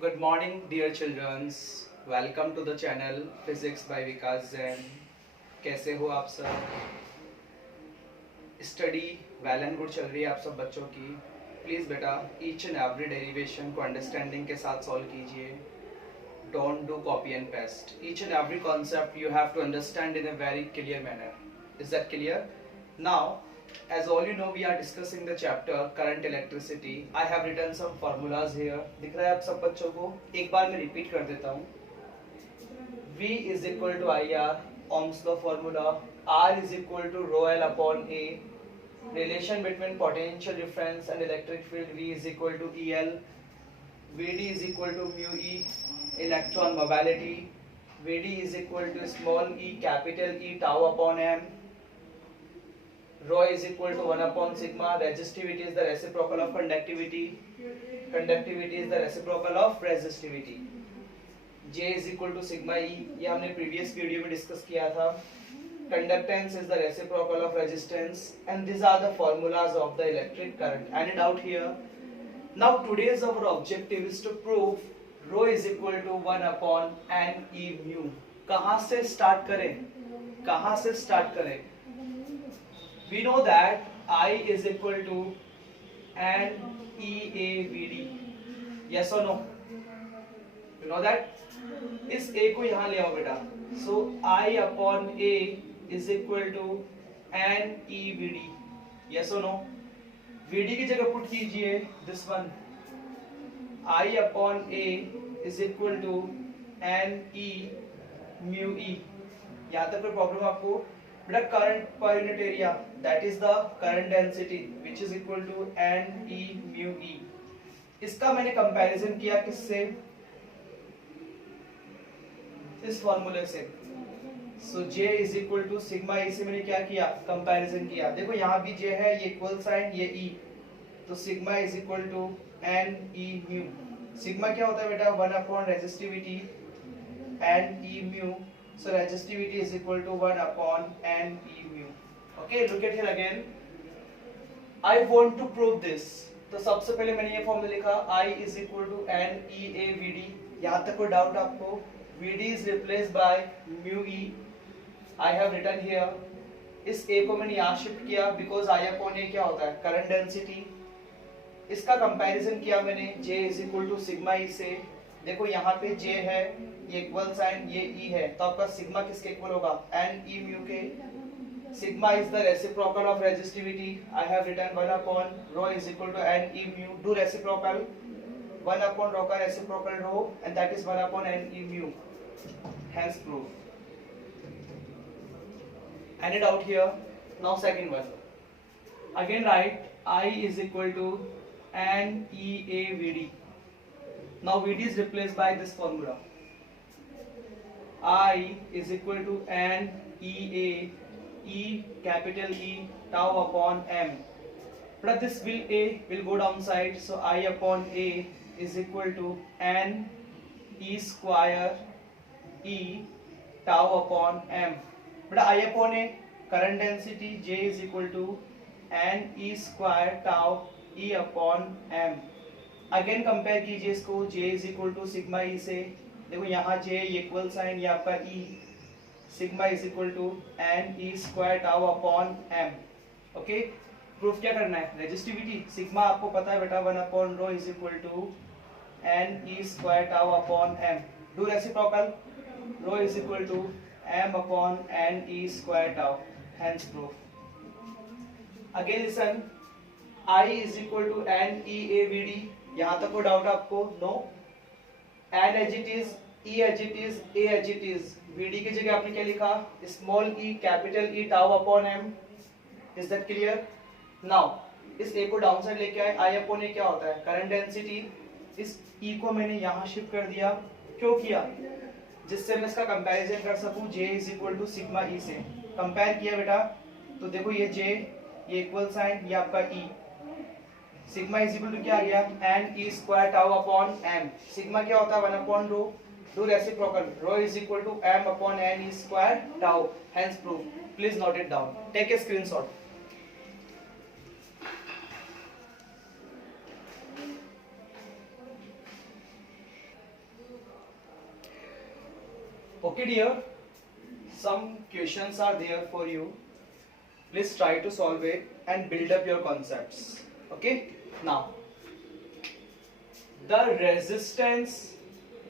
Good morning, dear children. Welcome to the channel Physics by Vikas Jain. कैसे हो आप सब? स्टडी वेल एंड गुड चल रही है आप सब बच्चों की. प्लीज़ बेटा ईच एंड एवरी डेरिवेशन को अंडरस्टैंडिंग के साथ सॉल्व कीजिए. Don't do copy and paste. Each and every concept you have to understand in a very clear manner. Is that clear? Now as all you know we are discussing the chapter current electricity. I have written some formulas here. दिख रहा है आप सब बच्चों को? एक बार मैं repeat कर देता हूँ. V is equal to IR, Ohm's law formula. R is equal to rho L upon A. Relation between potential difference and electric field V is equal to EL. VD is equal to mu E. Electron mobility. VD is equal to small e capital E tau upon M. Rho is equal to 1 upon sigma. Resistivity is the reciprocal of conductivity. Conductivity is the reciprocal of resistivity. J is equal to sigma E. ये हमने previous video में discuss किया था. Conductance is the reciprocal of resistance. And these are the formulas of the electric current. Any doubt here? Now today's our objective is to prove rho is equal to 1 upon n E mu. कहाँ से start करें? कहाँ से start करें? We know that I is equal to n E A V D. Yes or no? You know that? इस A को यहाँ ले आओ बेटा. So I upon A is equal to n E V D. Yes or no? V D की जगह put कीजिए this one. I upon A is equal to n E mu E. यहाँ तक कोई प्रॉब्लम आपको? बेटा करंट पर unit area that is the current density which is equal to n E mu E. इसका मैंने कंपैरिजन किया किससे? इस फॉर्मूले से. So J is equal to sigma E से मैंने क्या किया? कंपैरिजन किया. देखो यहाँ भी J है, ये इक्वल साइन, ये E, तो sigma is equal to n E mu. Sigma क्या होता है बेटा? 1 upon resistivity n E mu. So resistivity is equal to 1 upon n E mu. Okay, look at here again. I want to prove this. तो सबसे पहले मैंने ये formula लिखा I is equal to n E A V D. यहाँ तक कोई doubt आपको? V D is replaced by mu E. I have written here. इस A को मैंने यहाँ शिफ्ट किया because I upon A क्या होता है? Current density. इसका कंपैरिजन किया मैंने J is equal to sigma E से. देखो यहाँ पे J है, ये इक्वल साइन, ये E है, तो आपका सिग्मा किसके इक्वल होगा? n E mu के. Sigma is the reciprocal of resistivity. I have written 1 upon rho is equal to n E mu. Do reciprocal. 1 upon rho का reciprocal rho and that is 1 upon n E mu. Hence proof. Any doubt here? Now second one. Again write I is equal to n E A V D. Now VD is replaced by this formula. I is equal to n E A E capital E tau upon M. But this will go downside. So I upon A is equal to n E square E tau upon M. But I upon A current density J is equal to n E square tau E upon M. Again compare कीजिए इसको J is equal to sigma E से. देखो यहाँ J equal sign, ये आपका E. Sigma is equal to n E square tau upon M. Okay, proof क्या करना है? रेजिस्टिविटी. सिग्मा आपको पता है बेटा 1 upon rho is equal to n E square tau upon M. Do reciprocal. Rho is equal to M upon n E square tau. Hence proof. Again listen. I is equal to n E A V D. यहाँ तक कोई doubt आपको? No. n as it is, E as it is, A as it is. VD की जगह आपने क्या लिखा? Small e capital E tau upon M. Is that clear? Now इस A को डाउन साइड लेके आए. I अपॉन A क्या होता है? Current density. इस E को मैंने यहाँ शिफ्ट कर दिया. क्यों किया? जिससे मैं इसका कंपैरिजन कर सकूं J is equal to sigma E से. कंपेयर किया बेटा, तो देखो ये J, ये इक्वल साइन, ये आपका E. Sigma is equal to क्या आ गया? n E square tau upon M. Sigma क्या होता है? 1 अपॉन रो. Do reciprocal. Rho is equal to M upon n E square tau. Hence proof. Please note it down. Take a screenshot. Okay dear, some questions are there for you. Please try to solve it and build up your concepts. Okay, now the resistance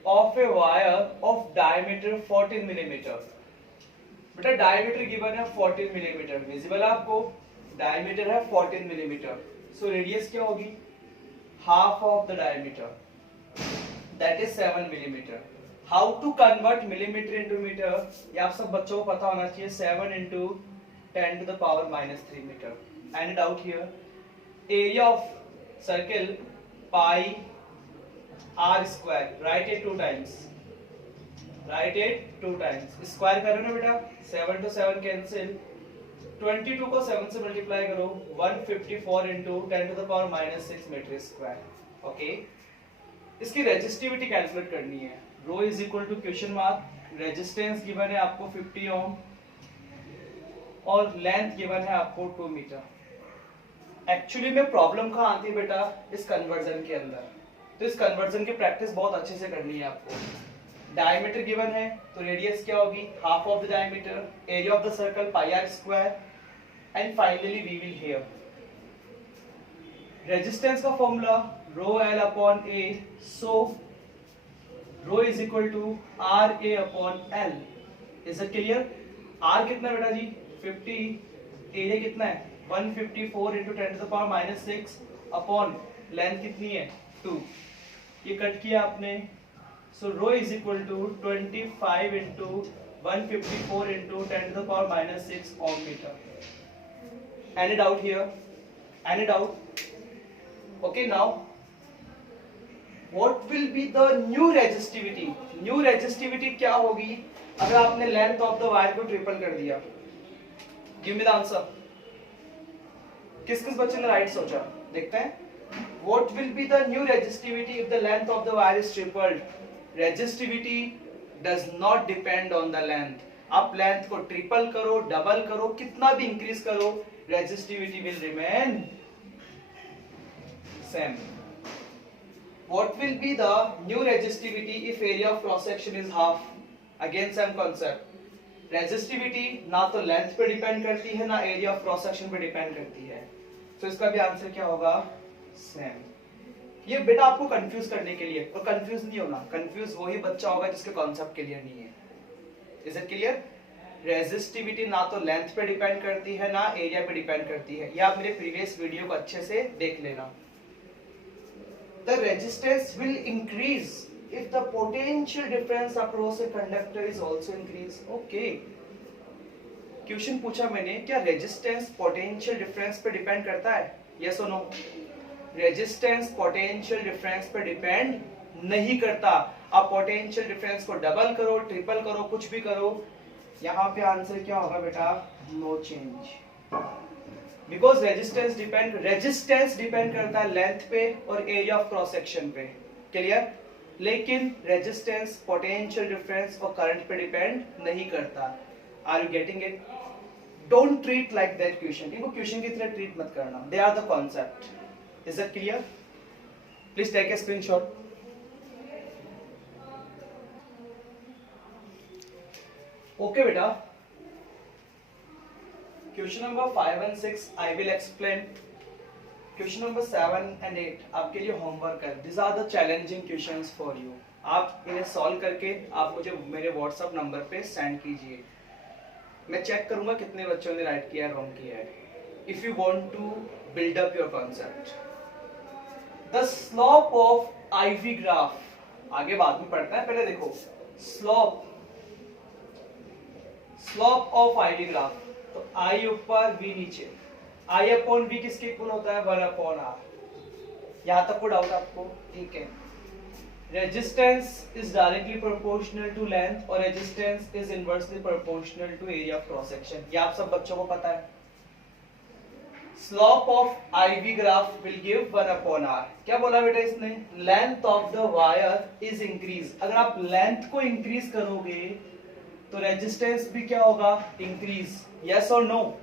of a wire of diameter 14 millimeter. बेटा diameter given है 14 millimetre, visible है आपको, diameter है 14 millimetre, सो radius क्या होगी, half of the diameter, that is 7 millimetre. How to convert millimetre into metre, ये आप सब बच्चों को पता होना चाहिए. 7 into 10 to the power minus 3 meter. Any doubt here? Area of circle pi r square. Write it 2 times. Write it 2 times. Square करो ना बेटा, 7 to 7 cancel. 22 को 7 से मल्टीप्लाई करो, 154 into 10 to the power minus 6 metre square. Okay, इसकी resistivity calculate करनी है. Rho is equal to question mark, resistance given है आपको 50 ओम और लेंथ गिवन है आपको 2 मीटर. एक्चुअली में प्रॉब्लम कहाँ आती है बेटा, इस कन्वर्जन के अंदर. तो इस कन्वर्जन की प्रैक्टिस बहुत अच्छे से करनी है आपको. डायमीटर गिवन है तो रेडियस क्या होगी, half of the diameter, area of the circle pi r square, and finally we will hear resistance का formula rho L upon A. So rho is equal to R A upon L. Is it clear? R कितना बेटा जी 50, area कितना है 154 into 10 to the power minus 6 upon length कितनी है 2. ये cut किया आपने, सो rho is equal to 25 into 154 into 10 to the power minus 6 ohm meter. Any doubt here? Any doubt? Okay, now what will be the new resistivity? New resistivity क्या होगी अगर आपने length of the wire को triple कर दिया? Give me the answer. किस किस बच्चे ने राइट सोचा, देखते हैं. What will be the new resistivity if the length of the wire is tripled? Resistivity does not depend on the length. आप लेंथ को ट्रिपल करो, डबल करो, कितना भी इंक्रीज करो, resistivity will remain same. What will be the new resistivity if area of cross section is half? Again same concept. Resistivity ना तो length पे डिपेंड करती है ना एरिया ऑफ क्रॉस सेक्शन पे डिपेंड करती है. तो इसका भी आंसर क्या होगा, सेम. ये बेटा आपको कंफ्यूज करने के लिए, और कंफ्यूज नहीं होना, कंफ्यूज वही बच्चा होगा जिसके कॉन्सेप्ट क्लियर नहीं है. Is it clear? रेजिस्टिविटी ना तो लेंथ पे डिपेंड करती है ना एरिया पे डिपेंड करती है. ये आप मेरे प्रीवियस वीडियो को अच्छे से देख लेना. The resistance will increase if the potential difference across a conductor is also increase. Okay, question पूछा मैंने, क्या रेजिस्टेंस पोटेंशियल डिफरेंस पे डिपेंड करता है, यस और नो? रेजिस्टेंस पोटेंशियल डिफरेंस पे डिपेंड नहीं करता. आप पोटेंशियल डिफरेंस को डबल करो, ट्रिपल करो, कुछ भी करो, यहाँ पे आंसर क्या होगा बेटा, no change. Because resistance depend करता है लेंथ पे और एरिया ऑफ क्रॉस सेक्शन पे. क्लियर? लेकिन रेजिस्टेंस पोटेंशियल डिफरेंस और करंट पे डिपेंड नहीं करता. Are you getting it? Don't treat like that question. इनको क्वेश्चन की तरह ट्रीट मत करना. They are the concept. Is it clear? Please take a screenshot. Okay बेटा, question number 5 and 6 I will explain. Question number 7 and 8 आपके लिए homework है. This are the challenging questions for you. आप इन्हें सॉल्व करके आप मुझे मेरे व्हाट्सएप नंबर पे सेंड कीजिए. मैं चेक करूंगा कितने बच्चों ने राइट किया है, रॉन्ग किया है. If you want to build up your concept. The slope of IV graph, आगे बाद में पढ़ता है, पहले देखो स्लोप ऑफ आईवी ग्राफ. तो आई ऊपर वी नीचे, आई अपॉन वी किसके इक्वल होता है, 1 अपॉन आर. यहां तक को डाउट आपको? ठीक है. Resistance is directly proportional to length और resistance is inversely proportional to area of cross section. ये आप सब बच्चों को पता है. Slope of IV graph will give 1 upon R. क्या बोला बेटा इसने, length of the wire is increase. अगर आप लेंथ को इंक्रीज करोगे तो रेजिस्टेंस भी क्या होगा, इंक्रीज. यस और नो?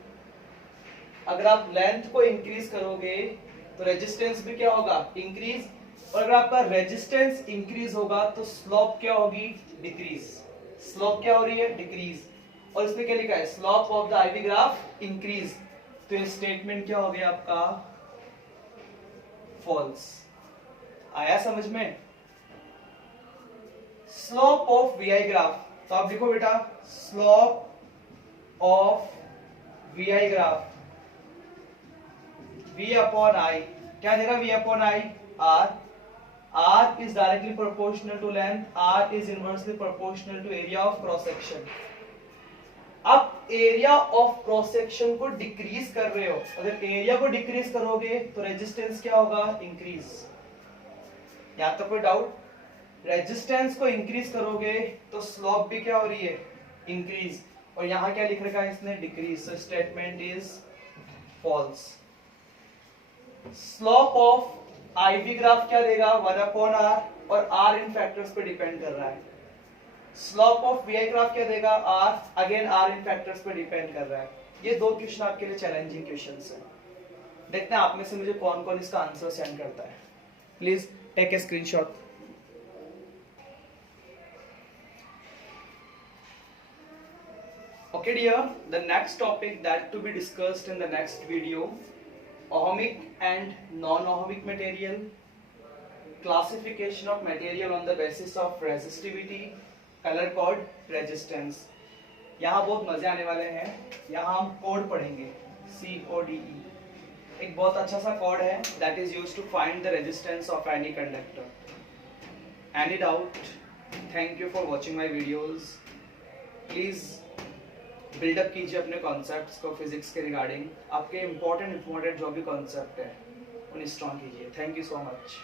अगर आप लेंथ को इंक्रीज करोगे तो रेजिस्टेंस भी क्या होगा, इंक्रीज. और अगर आपका रेजिस्टेंस इंक्रीज होगा तो स्लोप क्या होगी, डिक्रीज. स्लोप क्या हो रही है, डिक्रीज, और इसमें क्या लिखा है, slope of the IV graph increase, तो ये स्टेटमेंट क्या हो गया आपका, फॉल्स। आया समझ में? Slope of V I graph, तो आप लिखो बेटा slope of V I graph, v upon I, क्या देगा v upon I, r, r is directly proportional to length, r is inversely proportional to area of cross section। अब area of cross section को decrease कर रहे हो, अगर area को decrease करोगे तो रेजिस्टेंस क्या होगा, इंक्रीज। यहां तक कोई डाउट? रेजिस्टेंस को इंक्रीज करोगे तो स्लोप भी क्या हो रही है, इंक्रीज, और यहां क्या लिख रखा है इसने, decrease, so statement is false. Slope of IV graph क्या देगा, 1 अपॉन आर, और आर इन फैक्टर्स पे डिपेंड कर रहा है। Slope of V I graph क्या देगा, आर, अगेन आर इन फैक्टर्स पे डिपेंड कर रहा है। ये दो क्वेश्चन आपके लिए चैलेंजिंग क्वेश्चंस हैं। देखते हैं आप में से मुझे कौन कौन इसका आंसर सेंड करता है। Please take a screenshot. Okay dear, the next topic that to be discussed in the next video, ohmic and non-ohmic material, classification of material on the basis of resistivity, color code, resistance। यहाँ बहुत मजे आने वाले हैं, यहाँ हम code पढ़ेंगे, CODE, एक बहुत अच्छा सा कोड है that is used to find the resistance of any conductor। Any doubt? Thank you for watching my videos। Please build up कीजिए अपने कॉन्सेप्ट्स को फिजिक्स के रिगार्डिंग, आपके इंपॉर्टेंट जो भी कॉन्सेप्ट है उन्हें स्ट्रॉन्ग कीजिए। Thank you so much.